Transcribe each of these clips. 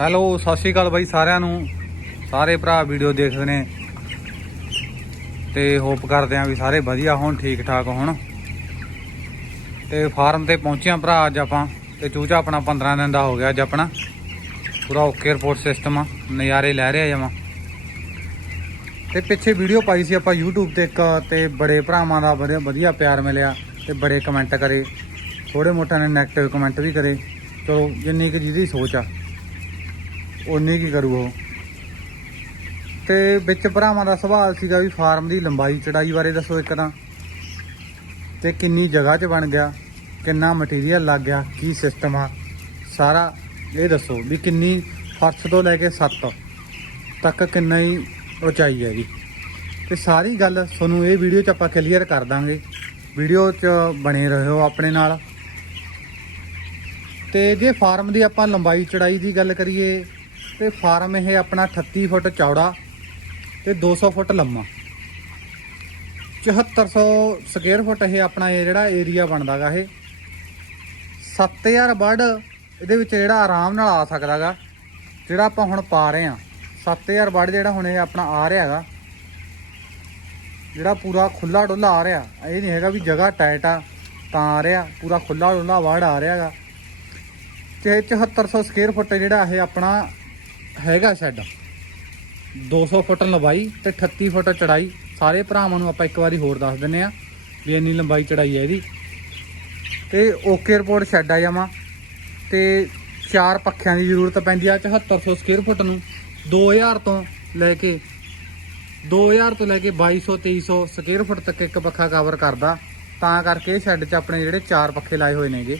Hello, ਸਤਿ ਸ਼੍ਰੀ ਅਕਾਲ ਬਾਈ ਸਾਰਿਆਂ ਨੂੰ। ਸਾਰੇ ਭਰਾ ਵੀਡੀਓ ਦੇਖਦੇ ਨੇ। ਤੇ ਹੋਪ ਕਰਦੇ ਆਂ ਵੀ ਸਾਰੇ ਵਧੀਆ ਹੋਣ ਠੀਕ ਠਾਕ ਹੋਣ। ਤੇ ਫਾਰਮ ਤੇ ਪਹੁੰਚਿਆ ਭਰਾ ਅੱਜ ਆਪਾਂ। ਤੇ ਚੂਚਾ ਆਪਣਾ 15 ਦਿਨ ਦਾ ਹੋ ਗਿਆ ਅੱਜ ਆਪਣਾ। ਪੂਰਾ ਓਕੇ ਰਿਪੋਰਟ ਸਿਸਟਮ ਆ। ਨਜ਼ਾਰੇ ਲੈ ਰਿਹਾ ਜਮਾ। ਤੇ ਪਿੱਛੇ ਵੀਡੀਓ ਪਾਈ ਸੀ ਆਪਾਂ YouTube ਤੇ ਇੱਕ, ਤੇ ਬੜੇ ਭਰਾਵਾਂ ਦਾ ਵਧੀਆ ਵਧੀਆ ਪਿਆਰ ਮਿਲਿਆ। ਤੇ ਬੜੇ ਕਮੈਂਟ ਕਰੇ। ਥੋੜੇ ਮੋਟਾ ਨੇ 네ਗੇਟਿਵ ਕਮੈਂਟ ਵੀ ਕਰੇ। ਚਲੋ, ਜਿੰਨੀ ਕਿ ਜਿਹਦੀ ਸੋਚ ਆ। ਉਨੀ ਕੀ ਕਰੂ ਉਹ। ਤੇ ਵਿੱਚ ਭਰਾਵਾਂ ਦਾ ਸਵਾਲ ਸੀਗਾ ਵੀ ਫਾਰਮ ਦੀ ਲੰਬਾਈ, ਚੜਾਈ ਬਾਰੇ ਦੱਸੋ ਇੱਕ ਤਾਂ। ਤੇ ਕਿੰਨੀ ਜਗ੍ਹਾ 'ਚ ਬਣ ਗਿਆ, ਕਿੰਨਾ ਮਟੀਰੀਅਲ ਲੱਗ ਗਿਆ, ਕੀ ਸਿਸਟਮ ਆ, ਸਾਰਾ ਇਹ ਦੱਸੋ ਵੀ ਕਿੰਨੀ ਫਰਸ਼ ਤੋਂ ਲੈ ਕੇ 7 ਤੱਕ ਕਿੰਨਾ ਹੀ ਉਚਾਈ ਹੈ ਜੀ ਤੇ ਸਾਰੀ ਗੱਲ ਤੁਹਾਨੂੰ ਇਹ ਵੀਡੀਓ 'ਚ ਆਪਾਂ ਕਲੀਅਰ ਕਰ ਦਾਂਗੇ। ਵੀਡੀਓ 'ਚ ਬਣੇ ਰਹੋ ਆਪਣੇ ਨਾਲ। ਤੇ ਜੇ ਫਾਰਮ ਦੀ ਆਪਾਂ ਲੰਬਾਈ, ਚੜਾਈ ਦੀ ਗੱਲ ਕਰੀਏ ਤੇ ਫਾਰਮ ਇਹ ਆਪਣਾ 38 ਫੁੱਟ ਚੌੜਾ ਤੇ 200 ਫੁੱਟ ਲੰਮਾ। 7400 ਸਕੁਅਰ ਫੁੱਟ ਇਹ ਆਪਣਾ ਇਹ ਜਿਹੜਾ ਏਰੀਆ ਬਣਦਾਗਾ ਇਹ। 7000 ਬਰਡ ਇਹਦੇ ਵਿੱਚ ਜਿਹੜਾ ਆਰਾਮ ਨਾਲ ਆ ਸਕਦਾਗਾ ਜਿਹੜਾ ਆਪਾਂ ਹੁਣ ਪਾ ਰਹੇ ਆ 7000 ਬਰਡ ਜਿਹੜਾ ਹੁਣ ਇਹ ਆਪਣਾ ਆ ਰਿਹਾ ਹੈਗਾ ਜਿਹੜਾ ਪੂਰਾ ਖੁੱਲਾ ਡੁੱਲਾ ਆ ਰਿਹਾ। ਇਹ ਨਹੀਂ ਹੈਗਾ ਵੀ ਜਗ੍ਹਾ ਟਾਈਟ ਆ, ਤਾਂ ਆ ਰਿਹਾ। ਪੂਰਾ ਖੁੱਲਾ ਡੁੱਲਾ ਵਰਡ ਆ ਰਿਹਾ ਹੈਗਾ ਤੇ 7400 ਸਕੁਅਰ ਫੁੱਟ ਜਿਹੜਾ ਇਹ ਆਪਣਾ ਹੈਗਾ ਸ਼ੈੱਡ। 200 ਫੁੱਟ ਲੰਬਾਈ ਤੇ 38 ਫੁੱਟ ਚੜਾਈ। ਸਾਰੇ ਭਰਾਵਾਂ ਨੂੰ ਆਪਾਂ ਇੱਕ ਵਾਰੀ ਹੋਰ ਦੱਸ ਦਿੰਨੇ ਆ ਵੀ ਇੰਨੀ ਲੰਬਾਈ ਚੜਾਈ ਹੈ ਇਹਦੀ। ਤੇ ਓਕੇ ਰਿਪੋਰਟ ਸ਼ੈੱਡ ਆ ਜਾਵਾਂ। ਤੇ ਚਾਰ ਪੱਖਿਆਂ ਦੀ ਜ਼ਰੂਰਤ ਪੈਂਦੀ ਆ 7400 ਸਕੁਅਰ ਫੁੱਟ ਨੂੰ। 2000 ਤੋਂ ਲੈ ਕੇ 2000 ਤੋਂ ਲੈ ਕੇ 2200 2300 ਸਕੁਅਰ ਫੁੱਟ ਤੱਕ ਇੱਕ ਪੱਖਾ ਕਵਰ ਕਰਦਾ। ਤਾਂ ਕਰਕੇ ਸ਼ੈੱਡ 'ਚ ਆਪਣੇ ਜਿਹੜੇ ਚਾਰ ਪੱਖੇ ਲਾਏ ਹੋਏ ਨੇਗੇ।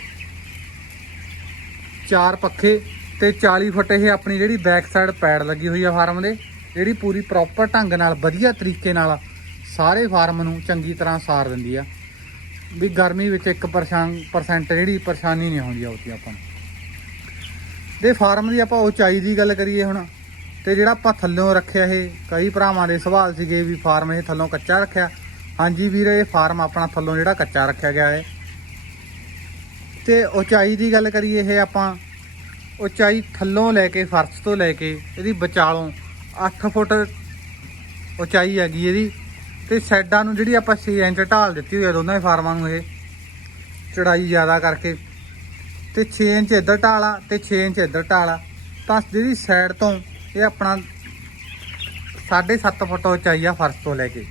ਚਾਰ ਪੱਖੇ ਤੇ 40 ਫੁੱਟ ਇਹ ਆਪਣੀ ਜਿਹੜੀ ਬੈਕ ਸਾਈਡ ਪੈਡ ਲੱਗੀ ਹੋਈ ਆ ਫਾਰਮ ਦੇ, ਜਿਹੜੀ ਪੂਰੀ ਪ੍ਰੋਪਰ ਢੰਗ ਨਾਲ, ਵਧੀਆ ਤਰੀਕੇ ਨਾਲ ਸਾਰੇ ਫਾਰਮ ਨੂੰ ਚੰਗੀ ਤਰ੍ਹਾਂ ਸਾਰ ਦਿੰਦੀ ਆ। ਵੀ ਗਰਮੀ ਵਿੱਚ 1% ਜਿਹੜੀ ਪਰੇਸ਼ਾਨੀ ਨਹੀਂ ਹੁੰਦੀ ਆਉਤੀ ਆਪਾਂ ਨੂੰ। ਦੇ ਫਾਰਮ ਦੀ ਆਪਾਂ ਉਚਾਈ ਦੀ ਗੱਲ ਕਰੀਏ ਹੁਣ, ਤੇ ਜਿਹੜਾ ਆਪਾਂ ਥੱਲੋਂ ਰੱਖਿਆ ਇਹ, ਕਈ ਭਰਾਵਾਂ ਦੇ ਸਵਾਲ ਸੀਗੇ ਵੀ ਫਾਰਮ ਇਹ ਥੱਲੋਂ ਕੱਚਾ ਰੱਖਿਆ। ਹਾਂਜੀ ਵੀਰ, ਇਹ ਫਾਰਮ ਆਪਣਾ ਥੱਲੋਂ ਜਿਹੜਾ ਕੱਚਾ ਰੱਖਿਆ ਗਿਆ ਹੈ। ਤੇ ਉਚਾਈ ਦੀ ਗੱਲ ਕਰੀਏ ਇਹ ਆਪਾਂ ਉਚਾਈ ਥੱਲੋਂ ਲੈ ਕੇ, ਫਰਸ਼ ਤੋਂ ਲੈ ਕੇ, ਇਹਦੀ ਵਿਚਾਲੋਂ 8 ਫੁੱਟ ਉਚਾਈ ਹੈਗੀ ਇਹਦੀ ਤੇ ਸਾਈਡਾਂ ਨੂੰ ਜਿਹੜੀ ਆਪਾਂ 6 ਇੰਚ ਢਾਲ ਦਿੱਤੀ ਹੋਈ ਆ ਦੋਨਾਂ ਫਾਰਮਾਂ ਨੂੰ ਇਹ ਚੜਾਈ ਜ਼ਿਆਦਾ ਕਰਕੇ ਤੇ 6 ਇੰਚ ਇੱਧਰ ਢਾਲ ਆ ਤੇ 6 ਇੰਚ ਇੱਧਰ ਢਾਲਾ ਤਾਂ ਜਿਹੜੀ ਸਾਈਡ ਤੋਂ ਇਹ ਆਪਣਾ 7.5 ਫੁੱਟ ਉਚਾਈ ਆ ਫਰਸ਼ ਤੋਂ ਲੈ ਕੇ।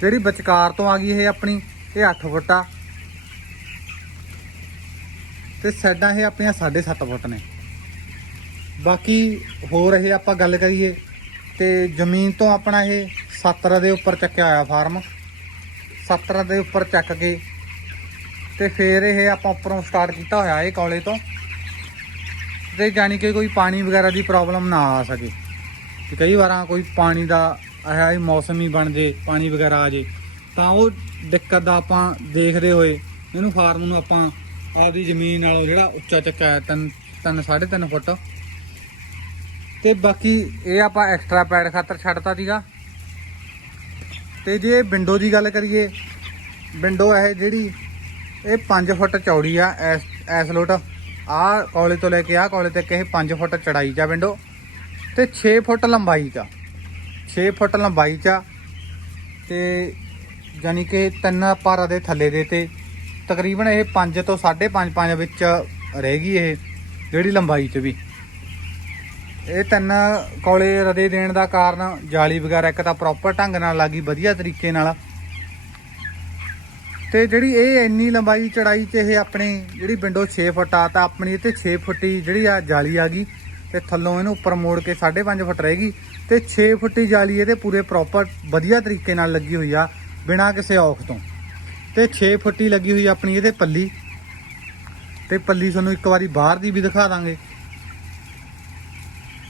ਜਿਹੜੀ ਵਿਚਕਾਰ ਤੋਂ ਆ ਗਈ ਇਹ ਆਪਣੀ, ਇਹ 8 ਫੁੱਟ ਆ। ਤੇ ਸਾਈਡਾਂ ਇਹ ਆਪਣੀਆਂ 7.5 ਫੁੱਟ ਨੇ। ਬਾਕੀ ਹੋਰ ਇਹ ਆਪਾਂ ਗੱਲ ਕਰੀਏ ਤੇ ਜ਼ਮੀਨ ਤੋਂ ਆਪਣਾ ਇਹ 70 ਦੇ ਉੱਪਰ ਚੱਕਿਆ ਹੋਇਆ ਫਾਰਮ। 70 ਦੇ ਉੱਪਰ ਚੱਕ ਕੇ ਤੇ ਫਿਰ ਇਹ ਆਪਾਂ ਉੱਪਰੋਂ ਸਟਾਰਟ ਕੀਤਾ ਹੋਇਆ ਇਹ ਕੌਲੇ ਤੋਂ। ਤੇ ਜਾਨੀ ਕਿ ਕੋਈ ਪਾਣੀ ਵਗੈਰਾ ਦੀ ਪ੍ਰੋਬਲਮ ਨਾ ਆ ਸਕੇ। ਕਿ ਕਈ ਵਾਰਾਂ ਕੋਈ ਪਾਣੀ ਦਾ ਆਇਆ ਹੀ ਮੌਸਮ ਹੀ ਬਣ ਜੇ, ਪਾਣੀ ਵਗੈਰਾ ਆ ਜੇ, ਤਾਂ ਉਹ ਦਿੱਕਤ ਦਾ ਆਪਾਂ ਦੇਖਦੇ ਹੋਏ ਇਹਨੂੰ ਫਾਰਮ ਨੂੰ ਆਪਾਂ ਆਪਦੀ ਜ਼ਮੀਨ ਨਾਲੋਂ ਜਿਹੜਾ ਉੱਚਾ ਚੱਕਿਆ ਤਿੰਨ ਤਿੰਨ ਸਾਢੇ ਤਿੰਨ ਫੁੱਟ ਤੇ ਬਾਕੀ ਇਹ ਆਪਾਂ ਐਕਸਟਰਾ ਪੈਡ ਖਾਤਰ ਛੱਡਤਾ ਸੀਗਾ। ਤੇ ਜੇ ਵਿੰਡੋ ਦੀ ਗੱਲ ਕਰੀਏ ਵਿੰਡੋ ਇਹ ਜਿਹੜੀ, ਇਹ 5 ਫੁੱਟ ਚੌੜੀ ਆ, ਐਸ ਐਸ ਲੋਟ। ਆ ਕੋਲੇ ਤੋਂ ਲੈ ਕੇ ਆ ਕੋਲੇ ਤੱਕ ਇਹ 5 ਫੁੱਟ ਚੜਾਈ ਚ ਆ ਵਿੰਡੋ ਤੇ 6 ਫੁੱਟ ਲੰਬਾਈ ਚ ਆ। 6 ਫੁੱਟ ਲੰਬਾਈ ਚ ਆ। ਤੇ ਯਾਨੀ ਕਿ ਤਿੰਨ ਪਾਰਾ ਦੇ ਥੱਲੇ ਦੇ ਤੇ ਤਕਰੀਬਨ ਇਹ 5 ਤੋਂ 5.5 5 ਵਿੱਚ ਰਹੇਗੀ ਇਹ, ਜਿਹੜੀ ਲੰਬਾਈ ਚ ਵੀ। ਇਹ ਤਿੰਨ ਕੋਲੇ ਰਦੇ ਦੇਣ ਦਾ ਕਾਰਨ ਜਾਲੀ ਵਗੈਰਾ ਇੱਕ ਤਾਂ ਪ੍ਰੋਪਰ ਢੰਗ ਨਾਲ ਲੱਗੀ, ਵਧੀਆ ਤਰੀਕੇ ਨਾਲ। ਤੇ ਜਿਹੜੀ ਇਹ ਇੰਨੀ ਲੰਬਾਈ ਚੜਾਈ ਤੇ ਇਹ ਆਪਣੀ ਜਿਹੜੀ ਵਿੰਡੋ 6 ਫੁੱਟ ਆ, ਤਾਂ ਆਪਣੀ ਤੇ 6 ਫੁੱਟ ਹੀ ਜਿਹੜੀ ਆ ਜਾਲੀ ਆ ਗਈ। ਤੇ ਥੱਲੋਂ ਇਹਨੂੰ ਉੱਪਰ ਮੋੜ ਕੇ 5.5 ਫੁੱਟ ਰਹੇਗੀ ਤੇ 6 ਫੁੱਟ ਹੀ ਜਾਲੀ ਇਹਦੇ ਪੂਰੇ ਪ੍ਰੋਪਰ ਵਧੀਆ ਤਰੀਕੇ ਨਾਲ ਲੱਗੀ ਹੋਈ ਆ, ਬਿਨਾਂ ਕਿਸੇ ਔਖ ਤੋਂ। ਤੇ 6 ਫੁੱਟ ਹੀ ਲੱਗੀ ਹੋਈ ਆਪਣੀ ਇਹਦੇ ਪੱਲੀ। ਤੇ ਪੱਲੀ ਤੁਹਾਨੂੰ ਇੱਕ ਵਾਰੀ ਬਾਹਰ ਦੀ ਵੀ ਦਿਖਾ ਦਾਂਗੇ।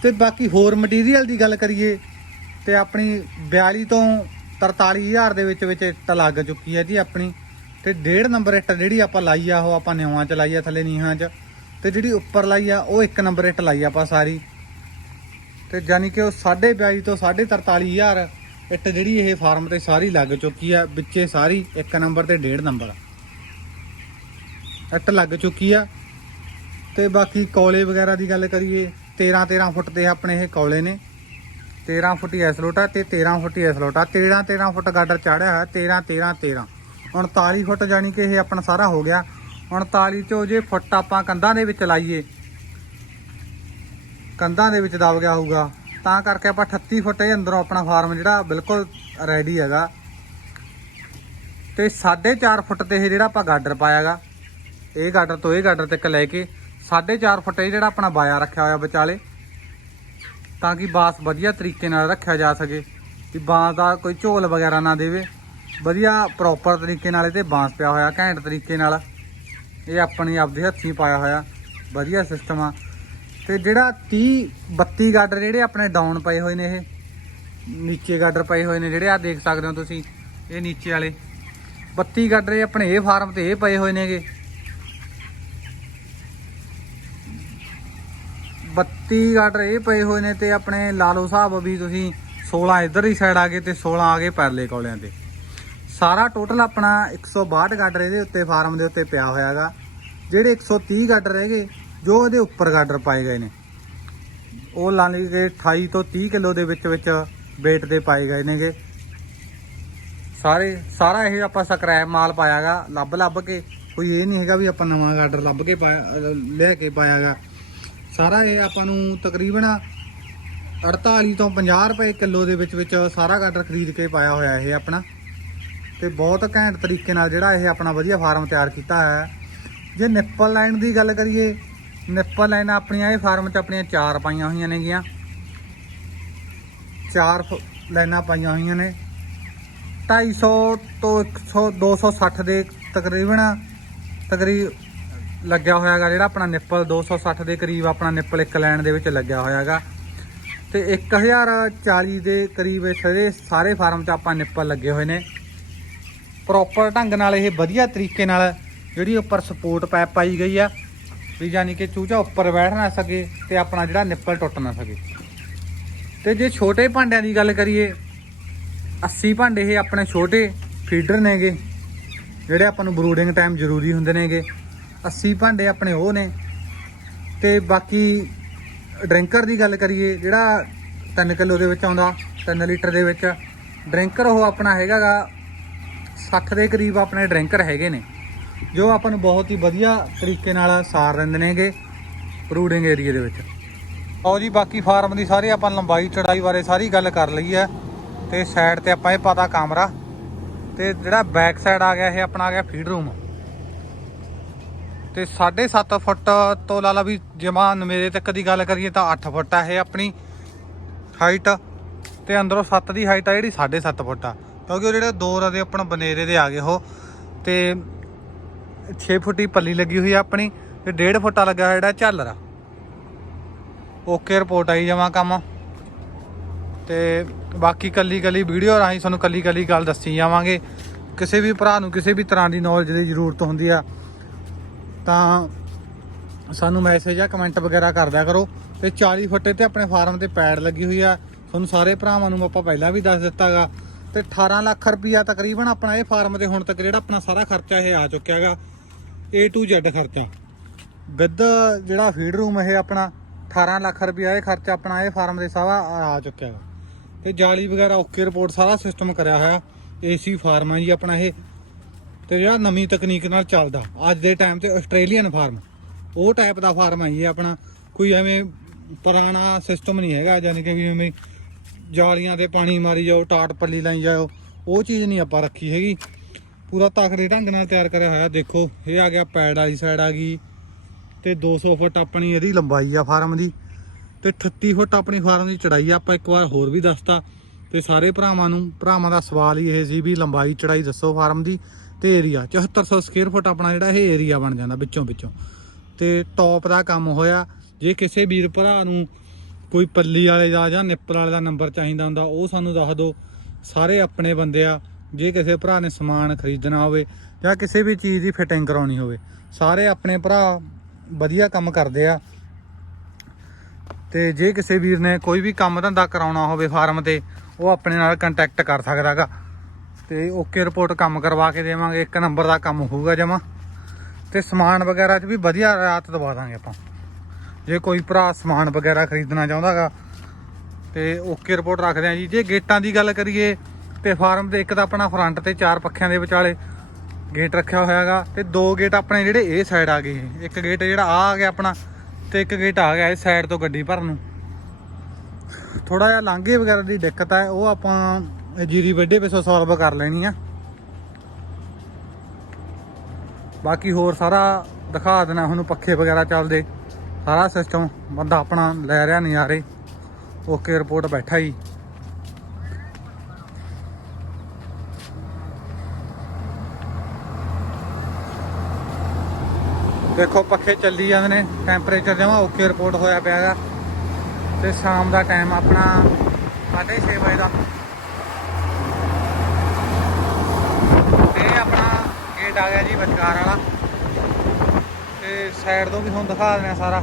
ਤੇ ਬਾਕੀ ਹੋਰ ਮਟੀਰੀਅਲ ਦੀ ਗੱਲ ਕਰੀਏ ਤੇ ਆਪਣੀ 42 ਤੋਂ 43000 ਦੇ ਵਿੱਚ ਵਿੱਚ ਇੱਟ ਲੱਗ ਚੁੱਕੀ ਹੈ ਜੀ ਆਪਣੀ। ਤੇ ਡੇਢ ਨੰਬਰ ਇੱਟ ਜਿਹੜੀ ਆਪਾਂ ਲਾਈ ਆ, ਉਹ ਆਪਾਂ ਨਿਉਆਂ ਚ ਲਾਈ ਆ, ਥੱਲੇ ਨੀਹਾਂ ਚ। ਤੇ ਜਿਹੜੀ ਉੱਪਰ ਲਾਈ ਆ, ਉਹ ਇੱਕ ਨੰਬਰ ਇੱਟ ਲਾਈ ਆਪਾਂ ਸਾਰੀ। ਤੇ ਜਾਨੀ ਕਿ ਉਹ 22.5 ਤੋਂ 43000 ਇੱਟ ਜਿਹੜੀ ਇਹ ਫਾਰਮ ਤੇ ਸਾਰੀ ਲੱਗ ਚੁੱਕੀ ਆ, ਵਿੱਚੇ ਸਾਰੀ ਇੱਕ ਨੰਬਰ ਤੇ ਡੇਢ ਨੰਬਰ। ਇੱਟ ਲੱਗ ਚੁੱਕੀ ਆ। ਤੇ ਬਾਕੀ ਕੋਲੇ ਵਗੈਰਾ ਦੀ ਗੱਲ ਕਰੀਏ 13 13 ਫੁੱਟ ਦੇ ਆਪਣੇ ਇਹ ਕੌਲੇ ਨੇ। 13 ਫੁੱਟ ਇਸ ਲੋਟਾ ਤੇ 13 ਫੁੱਟ ਇਸ ਲੋਟਾ 13 13 ਫੁੱਟ ਗਾਡਰ ਚਾੜਿਆ ਹੋਇਆ 13 13 13 39 ਫੁੱਟ ਜਾਨੀ ਕਿ ਇਹ ਆਪਣਾ ਸਾਰਾ ਹੋ ਗਿਆ। 39 ਚੋਂ ਜੇ ਫੁੱਟ ਆਪਾਂ ਕੰਧਾਂ ਦੇ ਵਿੱਚ ਲਾਈਏ, ਕੰਧਾਂ ਦੇ ਵਿੱਚ ਦਬ ਗਿਆ ਹੋਊਗਾ। ਤਾਂ ਕਰਕੇ ਆਪਾਂ 38 ਫੁੱਟ ਇਹ ਅੰਦਰੋਂ ਆਪਣਾ ਫਾਰਮ ਜਿਹੜਾ ਬਿਲਕੁਲ ਰੈਡੀ ਹੈਗਾ। ਤੇ 4.5 ਫੁੱਟ ਤੇ ਇਹ ਜਿਹੜਾ ਆਪਾਂ ਗਾਡਰ ਪਾਇਆਗਾ, ਇਹ ਗਾਡਰ ਤੋਂ ਇਹ ਗਾਡਰ ਤੱਕ ਲੈ ਕੇ 4.5 ਫੁੱਟ ਇਹ ਜਿਹੜਾ ਆਪਣਾ ਬਾਇਆ ਰੱਖਿਆ ਹੋਇਆ ਵਿਚਾਲੇ। ਤਾਂ ਕਿ ਬਾਸ ਵਧੀਆ ਤਰੀਕੇ ਨਾਲ ਰੱਖਿਆ ਜਾ ਸਕੇ ਕਿ ਬਾਂਸ ਦਾ ਕੋਈ ਝੋਲ ਵਗੈਰਾ ਨਾ ਦੇਵੇ। ਵਧੀਆ ਪ੍ਰੋਪਰ ਤਰੀਕੇ ਨਾਲ ਇਹਦੇ ਬਾਂਸ ਪਿਆ ਹੋਇਆ, ਘੈਂਟ ਤਰੀਕੇ ਨਾਲ। ਇਹ ਆਪਣੀ ਆਪਦੇ ਹੱਥੀਂ ਪਾਇਆ ਹੋਇਆ, ਵਧੀਆ ਸਿਸਟਮ ਆ। ਤੇ ਜਿਹੜਾ 30 32 ਗਾਡਰ ਜਿਹੜੇ ਆਪਣੇ ਡਾਊਨ ਪਏ ਹੋਏ ਨੇ ਇਹ, ਨੀਚੇ ਗਾਡਰ ਪਏ ਹੋਏ ਨੇ ਜਿਹੜੇ ਆ ਦੇਖ ਸਕਦੇ ਹੋ ਤੁਸੀਂ, ਇਹ ਨੀਚੇ ਵਾਲੇ। 32 ਗਾਡਰ ਆਪਣੇ ਇਹ ਫਾਰਮ ਤੇ ਇਹ ਪਏ ਹੋਏ ਨੇਗੇ। 32 ਗਾਡਰ ਇਹ ਪਏ ਹੋਏ ਨੇ ਤੇ ਆਪਣੇ ਲਾ ਲਓ ਹਿਸਾਬ ਵੀ ਤੁਸੀਂ 16 ਇਧਰ ਹੀ ਸਾਈਡ ਆ ਗਏ ਤੇ 16 ਆ ਗਏ ਪਰਲੇ ਕੋਲਿਆਂ ਤੇ। ਸਾਰਾ ਟੋਟਲ ਆਪਣਾ 162 ਗਾਡਰ ਇਹਦੇ ਉੱਤੇ ਫਾਰਮ ਦੇ ਉੱਤੇ ਪਿਆ ਹੋਇਆਗਾ ਜਿਹੜੇ 130 ਗਾਡਰ ਹੈਗੇ ਜੋ ਇਹਦੇ ਉੱਪਰ ਗਾਡਰ ਪਾਏ ਗਏ ਨੇ। ਉਹ ਲਾ ਲਈ ਗਏ 28 ਤੋਂ 30 ਕਿਲੋ ਦੇ ਵਿੱਚ ਵਿੱਚ weight ਦੇ ਪਾਏ ਗਏ ਨੇਗੇ। ਸਾਰੇ, ਸਾਰਾ ਇਹ ਆਪਾਂ ਸਕ੍ਰੈਪ ਮਾਲ ਪਾਇਆਗਾ ਲੱਭ ਲੱਭ ਕੇ, ਕੋਈ ਇਹ ਨਹੀਂ ਹੈਗਾ ਵੀ ਆਪਾਂ ਨਵਾਂ ਗਾਡਰ ਲੱਭ ਕੇ ਪਾਇਆ, ਅਹ ਲੈ ਕੇ ਪਾਇਆਗਾ ਸਾਰਾ ਇਹ ਆਪਾਂ ਨੂੰ ਤਕਰੀਬਨ 48 ਤੋਂ 50 ਰੁਪਏ ਕਿਲੋ ਦੇ ਵਿੱਚ ਵਿੱਚ ਸਾਰਾ ਗਾਡਰ ਖਰੀਦ ਕੇ ਪਾਇਆ ਹੋਇਆ ਇਹ ਆਪਣਾ। ਤੇ ਬਹੁਤ ਘੈਂਟ ਤਰੀਕੇ ਨਾਲ ਜਿਹੜਾ ਇਹ ਆਪਣਾ ਵਧੀਆ ਫਾਰਮ ਤਿਆਰ ਕੀਤਾ ਹੈ। ਜੇ ਨਿੱਪਲ ਲਾਈਨ ਦੀ ਗੱਲ ਕਰੀਏ ਨਿੱਪਲ ਲਾਈਨ ਆਪਣੀਆਂ ਇਹ ਫਾਰਮ 'ਚ ਆਪਣੀਆਂ ਚਾਰ ਪਾਈਆਂ ਹੋਈਆਂ ਨੇਗੀਆਂ। ਚਾਰ ਫ- ਲਾਈਨਾਂ ਪਾਈਆਂ ਹੋਈਆਂ ਨੇ। 250 ਤੋਂ 100 260 ਦੇ ਤਕਰੀਬਨ ਤਕਰੀਬ ਲੱਗਿਆ ਹੋਇਆਗਾ ਜਿਹੜਾ ਆਪਣਾ ਨਿੱਪਲ 260 ਦੇ ਕਰੀਬ ਆਪਣਾ ਨਿੱਪਲ ਇੱਕ ਲਾਈਨ ਦੇ ਵਿੱਚ ਲੱਗਿਆ ਹੋਇਆਗਾ। ਤੇ 1040 ਦੇ ਕਰੀਬ ਸਾਰੇ ਸਾਰੇ ਫਾਰਮ 'ਚ ਆਪਾਂ ਨਿੱਪਲ ਲੱਗੇ ਹੋਏ ਨੇ। ਪ੍ਰੋਪਰ ਢੰਗ ਨਾਲ ਇਹ ਵਧੀਆ ਤਰੀਕੇ ਨਾਲ ਜਿਹੜੀ ਉੱਪਰ ਸਪੋਰਟ ਪਾਈਪ ਪਾਈ ਗਈ ਆ, ਵੀ ਯਾਨੀ ਕਿ ਚੂਚਾ ਉੱਪਰ ਬੈਠ ਨਾ ਸਕੇ ਤੇ ਆਪਣਾ ਜਿਹੜਾ ਨਿੱਪਲ ਟੁੱਟ ਨਾ ਸਕੇ। ਤੇ ਜੇ ਛੋਟੇ ਭਾਂਡਿਆਂ ਦੀ ਗੱਲ ਕਰੀਏ 80 ਭਾਂਡੇ ਇਹ ਆਪਣੇ ਛੋਟੇ ਫੀਡਰ ਨੇਗੇ, ਜਿਹੜੇ ਆਪਾਂ ਨੂੰ ਬਰੂਡਿੰਗ ਟਾਈਮ ਜ਼ਰੂਰੀ ਹੁੰਦੇ ਨੇਗੇ। 80 ਭਾਂਡੇ ਆਪਣੇ ਉਹ ਨੇ। ਤੇ ਬਾਕੀ ਡਰਿੰਕਰ ਦੀ ਗੱਲ ਕਰੀਏ, ਜਿਹੜਾ 3 ਕਿਲੋ ਦੇ ਵਿੱਚ ਆਉਂਦਾ 3 ਲੀਟਰ ਦੇ ਵਿੱਚ, ਡਰਿੰਕਰ ਉਹ ਆਪਣਾ ਹੈਗਾਗਾ 60 ਦੇ ਕਰੀਬ ਆਪਣੇ ਡਰਿੰਕਰ ਹੈਗੇ ਨੇ। ਜੋ ਆਪਾਂ ਨੂੰ ਬਹੁਤ ਹੀ ਵਧੀਆ ਤਰੀਕੇ ਨਾਲ ਸਾਰ ਦਿੰਦੇ ਨੇਗੇ ਰੂਡਿੰਗ ਏਰੀਆ ਦੇ ਵਿੱਚ। ਆਓ ਜੀ, ਬਾਕੀ ਫਾਰਮ ਦੀ ਸਾਰੀ ਆਪਾਂ ਲੰਬਾਈ, ਚੜਾਈ ਬਾਰੇ ਸਾਰੀ ਗੱਲ ਕਰ ਲਈ ਹੈ। ਤੇ ਸਾਈਡ ਤੇ ਆਪਾਂ ਇਹ ਪਤਾ ਕਮਰਾ। ਤੇ ਜਿਹੜਾ ਬੈਕ ਸਾਈਡ ਆ ਗਿਆ, ਇਹ ਆਪਣਾ ਆ ਗਿਆ ਫੀਡ ਰੂਮ ਤੇ 7.5 ਫੁੱਟ ਤੋਂ ਲਾ ਲਾ ਵੀ ਜਮਾ ਮੇਰੇ ਤੱਕ ਦੀ ਗੱਲ ਕਰੀਏ ਤਾਂ 8 ਫੁੱਟ ਆ ਇਹ ਆਪਣੀ ਹਾਈਟ ਤੇ ਅੰਦਰੋਂ 7 ਦੀ ਹਾਈਟ ਆ ਜਿਹੜੀ 7.5 ਫੁੱਟ ਆ। ਕਿਉਂਕਿ ਉਹ ਜਿਹੜੇ ਦੋ ਰਦੇ ਆਪਣਾ ਬਨੇਰੇ ਦੇ ਆ ਗਏ ਉਹ। ਤੇ 6 ਫੁੱਟ ਦੀ ਪੱਲੀ ਲੱਗੀ ਹੋਈ ਆ ਆਪਣੀ ਤੇ 1.5 ਫੁੱਟਾ ਲੱਗਾ ਹੋਇਆ ਜਿਹੜਾ ਝਾਲਰ ਓਕੇ ਰਿਪੋਰਟ ਆਈ ਜਾਵਾਂ ਕੰਮ। ਤੇ ਬਾਕੀ ਕੱਲੀ ਕੱਲੀ ਵੀਡੀਓ ਰਾਹੀਂ ਤੁਹਾਨੂੰ ਕੱਲੀ ਕੱਲੀ ਗੱਲ ਦੱਸੀ ਜਾਵਾਂਗੇ। ਕਿਸੇ ਵੀ ਭਰਾ ਨੂੰ ਕਿਸੇ ਵੀ ਤਰ੍ਹਾਂ ਦੀ ਨੌਲੇਜ ਦੀ ਜ਼ਰੂਰਤ ਹੁੰਦੀ ਆ ਤਾਂ ਸਾਨੂੰ ਮੈਸੇਜ ਆ ਕਮੈਂਟ ਵਗੈਰਾ ਕਰਦਿਆ ਕਰੋ। ਤੇ 40 ਫੁੱਟੇ ਤੇ ਆਪਣੇ ਫਾਰਮ ਤੇ ਪੈਡ ਲੱਗੀ ਹੋਈ ਆ। ਤੁਹਾਨੂੰ ਸਾਰੇ ਭਰਾਵਾਂ ਨੂੰ ਆਪਾਂ ਪਹਿਲਾਂ ਵੀ ਦੱਸ ਦਿੱਤਾਗਾ। ਤੇ 18 ਲੱਖ ਰੁਪਈਆ ਤਕਰੀਬਨ ਆਪਣਾ ਇਹ ਫਾਰਮ ਤੇ ਹੁਣ ਤੱਕ ਜਿਹੜਾ ਆਪਣਾ ਸਾਰਾ ਖਰਚਾ ਇਹ ਆ ਚੁੱਕਿਆ ਹੈਗਾ। A to Z ਖਰਚਾ। ਵਿਦ ਜਿਹੜਾ ਫੀਡ ਰੂਮ ਇਹ ਆਪਣਾ 18 ਲੱਖ ਰੁਪਈਆ ਇਹ ਖਰਚਾ ਆਪਣਾ ਇਹ ਫਾਰਮ ਦੇ ਸਾਰਾ ਆ ਚੁੱਕਿਆ ਹੈਗਾ। ਤੇ ਜਾਲੀ ਵਗੈਰਾ ਓਕੇ ਰਿਪੋਰਟ ਸਾਰਾ ਸਿਸਟਮ ਕਰਿਆ ਹੋਇਆ। ਏਸੀ ਫਾਰਮ ਆ ਜੀ ਆਪਣਾ ਇਹ। ਤੇ ਜਿਹੜਾ ਨਵੀਂ ਤਕਨੀਕ ਨਾਲ ਚੱਲਦਾ। ਅੱਜ ਦੇ ਟਾਈਮ ਤੇ ਆਸਟ੍ਰੇਲੀਅਨ ਫਾਰਮ ਉਹ ਟਾਈਪ ਦਾ ਫਾਰਮ ਹੈ ਜੀ ਆਪਣਾ ਕੋਈ ਐਵੇਂ ਪੁਰਾਣਾ ਸਿਸਟਮ ਨਹੀਂ ਹੈਗਾ, ਯਾਨੀ ਕਿ ਵੀ ਐਵੇਂ ਜਾਲੀਆਂ ਤੇ ਪਾਣੀ ਮਾਰੀ ਜਾਓ, ਟਾਟ ਪੱਲੀ ਲਾਈ ਜਾਓ, ਉਹ ਚੀਜ਼ ਨਹੀਂ ਆਪਾਂ ਰੱਖੀ ਹੈਗੀ। ਪੂਰਾ ਤਕੜੇ ਢੰਗ ਨਾਲ ਤਿਆਰ ਕਰਿਆ ਹੋਇਆ, ਦੇਖੋ, ਇਹ ਆ ਗਿਆ ਪੈਡ ਵਾਲੀ ਸਾਈਡ ਆ ਗਈ। ਤੇ 200 ਫੁੱਟ ਆਪਣੀ ਇਹਦੀ ਲੰਬਾਈ ਆ ਫਾਰਮ ਦੀ। ਤੇ 38 ਫੁੱਟ ਆਪਣੀ ਫਾਰਮ ਦੀ ਚੜਾਈ ਆ, ਆਪਾਂ ਇੱਕ ਵਾਰ ਹੋਰ ਵੀ ਦੱਸਤਾ। ਤੇ ਸਾਰੇ ਭਰਾਵਾਂ ਨੂੰ, ਭਰਾਵਾਂ ਦਾ ਸਵਾਲ ਹੀ ਇਹ ਸੀ ਵੀ ਲੰਬਾਈ ਚੜਾਈ ਦੱਸੋ ਫਾਰਮ ਦੀ। ਤੇ ਏਰੀਆ 7400 ਸਕੁਅਰ ਫੁੱਟ ਆਪਣਾ ਜਿਹੜਾ ਇਹ ਏਰੀਆ ਬਣ ਜਾਂਦਾ ਵਿੱਚੋਂ ਵਿੱਚੋਂ। ਤੇ ਟੌਪ ਦਾ ਕੰਮ ਹੋਇਆ, ਜੇ ਕਿਸੇ ਵੀਰ ਭਰਾ ਨੂੰ ਕੋਈ ਪੱਲੀ ਵਾਲੇ ਦਾ ਜਾਂ ਨਿੱਪਲ ਵਾਲੇ ਦਾ ਨੰਬਰ ਚਾਹੀਦਾ ਹੁੰਦਾ, ਉਹ ਸਾਨੂੰ ਦੱਸ ਦਿਓ। ਸਾਰੇ ਆਪਣੇ ਬੰਦੇ ਆ, ਜੇ ਕਿਸੇ ਭਰਾ ਨੇ ਸਮਾਨ ਖਰੀਦਣਾ ਹੋਵੇ ਜਾਂ ਕਿਸੇ ਵੀ ਚੀਜ਼ ਦੀ ਫਿਟਿੰਗ ਕਰਾਉਣੀ ਹੋਵੇ, ਸਾਰੇ ਆਪਣੇ ਭਰਾ ਵਧੀਆ ਕੰਮ ਕਰਦੇ ਆ। ਤੇ ਜੇ ਕਿਸੇ ਵੀਰ ਨੇ ਕੋਈ ਵੀ ਕੰਮ ਧੰਦਾ ਕਰਾਉਣਾ ਹੋਵੇ ਫਾਰਮ ਤੇ, ਉਹ ਆਪਣੇ ਨਾਲ ਕੰਟੈਕਟ ਕਰ ਸਕਦਾਗਾ ਤੇ ਓਕੇ ਰਿਪੋਰਟ ਕੰਮ ਕਰਵਾ ਕੇ ਦੇਵਾਂਗੇ, ਇੱਕ ਨੰਬਰ ਦਾ ਕੰਮ ਹੋਊਗਾ ਜਮਾ। ਤੇ ਸਮਾਨ ਵਗੈਰਾ 'ਚ ਵੀ ਵਧੀਆ ਰਾਤ ਦਵਾ ਦਾਂਗੇ ਆਪਾਂ। ਜੇ ਕੋਈ ਭਰਾ ਸਮਾਨ ਵਗੈਰਾ ਖਰੀਦਣਾ ਚਾਹੁੰਦਾਗਾ, ਤੇ ਓਕੇ ਰਿਪੋਰਟ ਰੱਖਦੇ ਆ ਜੀ। ਜੇ ਗੇਟਾਂ ਦੀ ਗੱਲ ਕਰੀਏ, ਤੇ ਫਾਰਮ ਦੇ ਇੱਕ ਤਾਂ ਆਪਣਾ ਫਰੰਟ ਤੇ ਚਾਰ ਪੱਖਿਆਂ ਦੇ ਵਿਚਾਲੇ ਗੇਟ ਰੱਖਿਆ ਹੋਇਆਗਾ, ਤੇ ਦੋ ਗੇਟ ਆਪਣੇ ਜਿਹੜੇ ਇਹ ਸਾਈਡ ਆ ਗਏ ਇੱਕ ਗੇਟ ਜਿਹੜਾ ਆ ਆ ਗਿਆ ਆਪਣਾ, ਤੇ ਇੱਕ ਗੇਟ ਆ ਗਿਆ ਇਸ ਸਾਈਡ ਤੋਂ ਗੱਡੀ ਭਰਨ ਨੂੰ। ਥੋੜਾ ਜਿਹਾ ਲਾਂਘੇ ਵਗੈਰਾ ਦੀ ਦਿੱਕਤ ਹੈ ਉਹ ਆਪਾਂ ਇਹ ਜੀਰੀ ਵੱਡੇ ਪਿੱਛੋਂ ਸੋਲਵ ਕਰ ਲੈਣੀ ਆ। ਬਾਕੀ ਹੋਰ ਸਾਰਾ ਦਿਖਾ ਦੇਣਾ ਤੁਹਾਨੂੰ ਪੱਖੇ ਵਗੈਰਾ ਚੱਲਦੇ। ਸਾਰਾ ਸਿਸਟਮ ਬੰਦਾ ਆਪਣਾ ਲੈ ਰਿਹਾ ਨਜ਼ਾਰੇ। ਓਕੇ ਰਿਪੋਰਟ ਬੈਠਾ ਹੀ। ਦੇਖੋ, ਪੱਖੇ ਚੱਲੀ ਜਾਂਦੇ ਨੇ ਟੈਂਪਰੇਚਰ ਜਮਾ ਓਕੇ ਰਿਪੋਰਟ ਹੋਇਆ ਪਿਆ ਹੈਗਾ। ਤੇ ਸ਼ਾਮ ਦਾ ਟਾਈਮ ਆਪਣਾ 6:30 ਵਜੇ ਦਾ ਤੇ ਇਹ ਆਪਣਾ ਗੇਟ ਆ ਗਿਆ ਜੀ, ਵਿਚਕਾਰ ਵਾਲਾ। ਤੇ ਸਾਈਡ ਤੋਂ ਵੀ ਤੁਹਾਨੂੰ ਦਿਖਾ ਦਿੰਦੇ ਆ ਸਾਰਾ।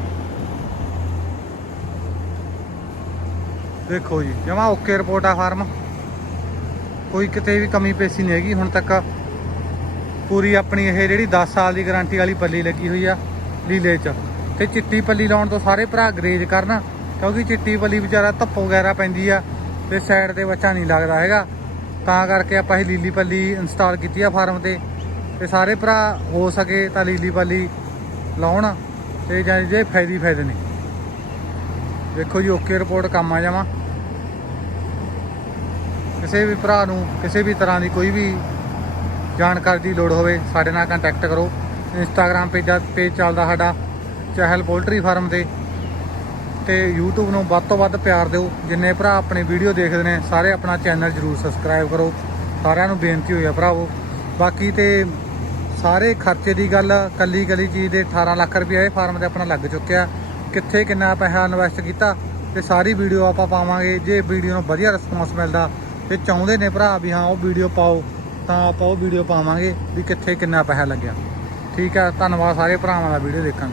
ਦੇਖੋ ਜੀ, ਜਮਾ ਓਕੇ ਰਿਪੋਰਟ ਆ ਫਾਰਮ ਕੋਈ ਕਿਤੇ ਵੀ ਕਮੀ ਪੇਸ਼ੀ ਨਹੀਂ ਹੈਗੀ। ਹੁਣ ਤੱਕ ਪੂਰੀ ਆਪਣੀ ਇਹ ਜਿਹੜੀ 10 ਸਾਲ ਦੀ ਗਾਰੰਟੀ ਵਾਲੀ ਪੱਲੀ ਲੱਗੀ ਹੋਈ ਆ ਲੀਲੇ 'ਚ। ਤੇ ਚਿੱਟੀ ਪੱਲੀ ਲਾਉਣ ਤੋਂ ਸਾਰੇ ਭਰਾ ਗਰੇਜ ਕਰਨ, ਕਿਉਂਕਿ ਚਿੱਟੀ ਪੱਲੀ ਵਿਚਾਰਾ ਧੁੱਪ ਵਗੈਰਾ ਪੈਂਦੀ ਆ ਤੇ ਸਾਈਡ ਤੇ ਬੱਚਾ ਨਹੀਂ ਲੱਗਦਾ ਹੈਗਾ। ਤਾਂ ਕਰਕੇ ਆਪਾਂ ਇਹ ਲੀਲੀ ਪੱਲੀ ਇੰਸਟਾਲ ਕੀਤੀ ਆ ਫਾਰਮ ਤੇ। ਤੇ ਸਾਰੇ ਭਰਾ ਹੋ ਸਕੇ ਤਾਂ ਲੀਲੀ ਪਾਲੀ ਲਾਉਣ ਤੇ ਜਾਂ ਜੇ ਫਾਇਦੇ ਫਾਇਦੇ ਨੇ। ਦੇਖੋ ਜੀ ਓਕੇ ਰਿਪੋਰਟ ਕੰਮ ਆ ਜਾਵਾਂ। ਕਿਸੇ ਵੀ ਭਰਾ ਨੂੰ, ਕਿਸੇ ਵੀ ਤਰ੍ਹਾਂ ਦੀ ਕੋਈ ਵੀ ਜਾਣਕਾਰੀ ਦੀ ਲੋੜ ਹੋਵੇ, ਸਾਡੇ ਨਾਲ ਕੰਟੈਕਟ ਕਰੋ। ਇੰਸਟਾਗ੍ਰam ਪੇਜ ਪੇਜ ਚੱਲਦਾ ਸਾਡਾ, ਚਹਿਲ ਪੋਲਟਰੀ ਫਾਰਮ ਤੇ। ਤੇ YouTube ਨੂੰ ਵੱਧ ਤੋਂ ਵੱਧ ਪਿਆਰ ਦਿਓ। ਜਿੰਨੇ ਭਰਾ ਆਪਣੀ ਵੀਡੀਓ ਦੇਖਦੇ ਨੇ, ਸਾਰੇ ਆਪਣਾ ਚੈਨਲ ਜਰੂਰ ਸਬਸਕ੍ਰਾਈਬ ਕਰੋ। ਸਾਰਿਆਂ ਨੂੰ ਬੇਨਤੀ ਹੋਈ ਆ ਭਰਾਵੋ। ਬਾਕੀ ਤੇ ਸਾਰੇ ਖਰਚੇ ਦੀ ਗੱਲ ਕੱਲੀ ਕੱਲੀ ਚੀਜ਼ ਦੇ 18 ਲੱਖ ਰੁਪਏ ਇਹ ਫਾਰਮ ਤੇ ਆਪਣਾ ਲੱਗ ਚੁੱਕਿਆ। ਕਿੱਥੇ ਕਿੰਨਾ ਪੈਸਾ ਇਨਵੈਸਟ ਕੀਤਾ ਤੇ ਸਾਰੀ ਵੀਡੀਓ ਆਪਾਂ ਪਾਵਾਂਗੇ। ਜੇ ਵੀਡੀਓ ਨੂੰ ਵਧੀਆ ਰਿਸਪੌਂਸ ਮਿਲਦਾ ਤੇ ਚਾਹੁੰਦੇ ਨੇ ਭਰਾ ਵੀ ਹਾਂ, ਉਹ ਵੀਡੀਓ ਪਾਓ, ਤਾਂ ਆਪਾਂ ਉਹ ਵੀਡੀਓ ਪਾਵਾਂਗੇ ਵੀ ਕਿੱਥੇ ਕਿੰਨਾ ਪੈਸਾ ਲੱਗਿਆ। ਠੀਕ ਆ ਧੰਨਵਾਦ ਸਾਰੇ ਭਰਾਵਾਂ ਦਾ ਵੀਡੀਓ ਦੇਖਣ